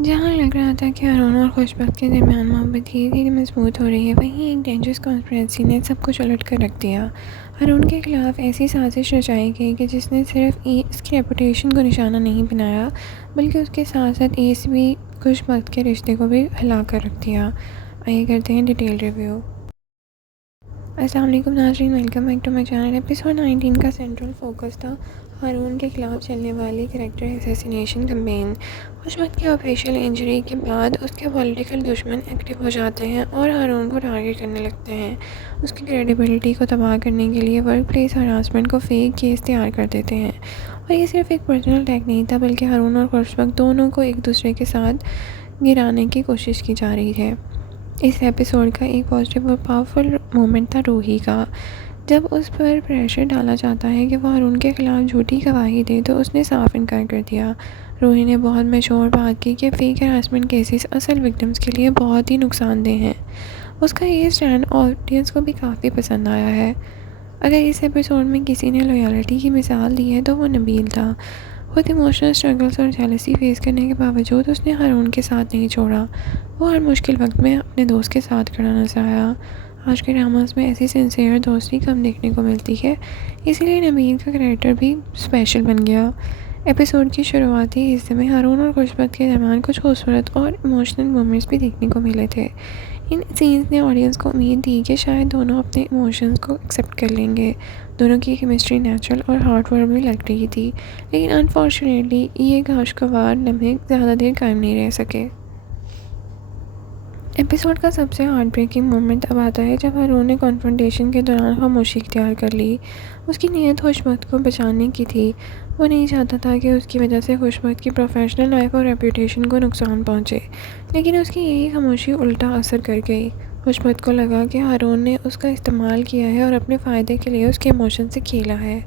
जहाँ लग रहा था कि हारून और खुशबक के दरमियान मोहब्बत धीरे धीरे मजबूत हो रही है, वहीं एक डेंजरस कॉन्स्पिरेसी ने सब कुछ उलट कर रख दिया। हारून के खिलाफ ऐसी साजिश रचाई गई कि जिसने सिर्फ इसकी रेपुटेशन को निशाना नहीं बनाया, बल्कि उसके साथ साथ एस भी खुशबक के रिश्ते को भी हिला कर रख दिया। आइए करते हैं डिटेल रिव्यू। अस्सलाम वालेकुम नाज़रीन, welcome back to my channel. Episode 19 का सेंट्रल फोकस था हारून के खिलाफ चलने वाली कैरेक्टर असैसिनेशन कैंपेन। खुशबक की ऑफिशियल इंजरी के बाद उसके पॉलिटिकल दुश्मन एक्टिव हो जाते हैं और हारून को टारगेट करने लगते हैं। उसकी क्रेडिबिलिटी को तबाह करने के लिए वर्क प्लेस हरासमेंट को फेक केस तैयार कर देते हैं। और ये सिर्फ एक पर्सनल अटैक नहीं था, बल्कि हारून और खुशबक दोनों को एक दूसरे के साथ गिराने की कोशिश की जा रही है। इस एपिसोड का एक पॉजिटिव और पावरफुल मोमेंट था रूही का। जब उस पर प्रेशर डाला जाता है कि वह हारून के खिलाफ झूठी गवाही दे, तो उसने साफ इनकार कर दिया। रूही ने बहुत मैच्योर बात की कि फेक हरासमेंट केसेस असल विक्टिम्स के लिए बहुत ही नुकसानदेह हैं। उसका ये स्टैंड ऑडियंस को भी काफ़ी पसंद आया है। अगर इस एपिसोड में किसी ने लॉयल्टी की मिसाल दी है तो वो नबील था। खुद इमोशनल स्ट्रगल्स और जेलसी फेस करने के बावजूद उसने हारून के साथ नहीं छोड़ा। वो हर मुश्किल वक्त में अपने दोस्त के साथ खड़ा नजर आया। आज के ड्रामास में ऐसी सिंसियर दोस्ती कम देखने को मिलती है, इसीलिए नबील का कैरेक्टर भी स्पेशल बन गया। एपिसोड की शुरुआती हिस्से में हारून और खुशबक के दरमियान कुछ खूबसूरत और इमोशनल मोमेंट्स भी देखने को मिले थे। इन सीन्स ने ऑडियंस को उम्मीद दी कि शायद दोनों अपने इमोशंस को एक्सेप्ट कर लेंगे। दोनों की केमिस्ट्री नेचुरल और हार्टवार्मिंग भी लग रही थी, लेकिन अनफॉर्चुनेटली ये खुशगवार लम्हे ज़्यादा देर कायम नहीं रह सके। एपिसोड का सबसे हार्ट ब्रेकिंग मोमेंट अब आता है जब हारून ने कॉन्फ्रंटेशन के दौरान खामोशी इख्तियार कर ली। उसकी नीयत खुशबक को बचाने की थी। वो नहीं चाहता था कि उसकी वजह से खुशबक की प्रोफेशनल लाइफ और रेपुटेशन को नुकसान पहुंचे, लेकिन उसकी यही खामोशी उल्टा असर कर गई। खुशबक को लगा कि हारून ने उसका इस्तेमाल किया है और अपने फ़ायदे के लिए उसके इमोशन से खेला है।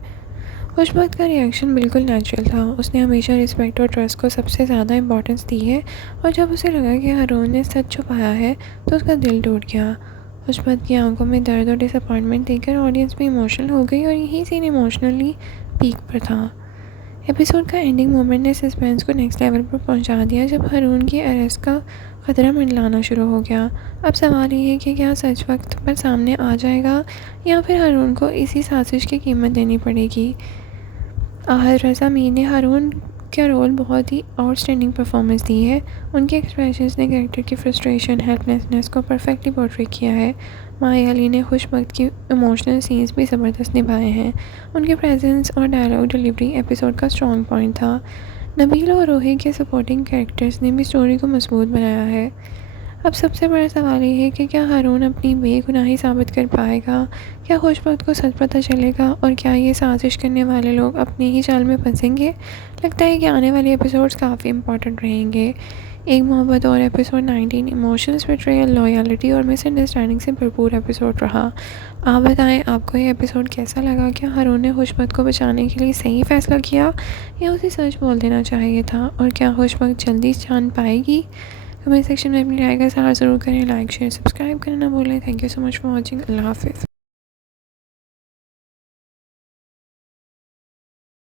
खुशबक का रिएक्शन बिल्कुल नेचुरल था। उसने हमेशा रिस्पेक्ट और ट्रस्ट को सबसे ज़्यादा इंपॉर्टेंस दी है, और जब उसे लगा कि हारून ने सच छुपाया है तो उसका दिल टूट गया। खुशबक की आंखों में दर्द और डिसअपॉइंटमेंट देखकर ऑडियंस भी इमोशनल हो गई, और यही सीन इमोशनली पीक पर था। एपिसोड का एंडिंग मोमेंट ने सस्पेंस को नेक्स्ट लेवल पर पहुंचा दिया जब हारून की अरेस्ट का खतरा मंडलाना शुरू हो गया। अब सवाल ये है कि क्या सच वक्त पर सामने आ जाएगा, या फिर हारून को इसी साजिश की कीमत देनी पड़ेगी। आहद रज़ा मीर ने हारून का रोल बहुत ही आउटस्टैंडिंग परफॉर्मेंस दी है। उनके एक्सप्रेशंस ने कैरेक्टर की फ्रस्ट्रेशन, हेल्पलेसनेस को परफेक्टली पोर्ट्रे किया है। माया अली ने खुशबक की इमोशनल सीन्स भी ज़बरदस्त निभाए हैं। उनके प्रेजेंस और डायलॉग डिलीवरी एपिसोड का स्ट्रॉन्ग पॉइंट था। नबील और रोही के सपोर्टिंग कैरेक्टर्स ने भी स्टोरी को मजबूत बनाया है। अब सबसे बड़ा सवाल ये है कि क्या हारून अपनी बेगुनाही साबित कर पाएगा, क्या खुशबक को सच पता चलेगा, और क्या ये साजिश करने वाले लोग अपने ही जाल में फंसेंगे। लगता है कि आने वाले एपिसोड्स काफ़ी इंपॉर्टेंट रहेंगे। एक मोहब्बत और एपिसोड 19 इमोशंस, बिट्रेयल, लॉयल्टी और मिसअंडरस्टैंडिंग से भरपूर एपिसोड रहा। आप बताएं, आपको ये एपिसोड कैसा लगा? क्या हारून ने खुशबक को बचाने के लिए सही फैसला किया, या उसे सच बोल देना चाहिए था? और क्या खुशबक जल्दी जान पाएगी? कमेंट सेक्शन में अपनी राय का इज़हार ज़रूर करें। लाइक, शेयर, सब्सक्राइब करना ना भूलें। Thank you so much for watching. अल्लाह हाफ़िज़।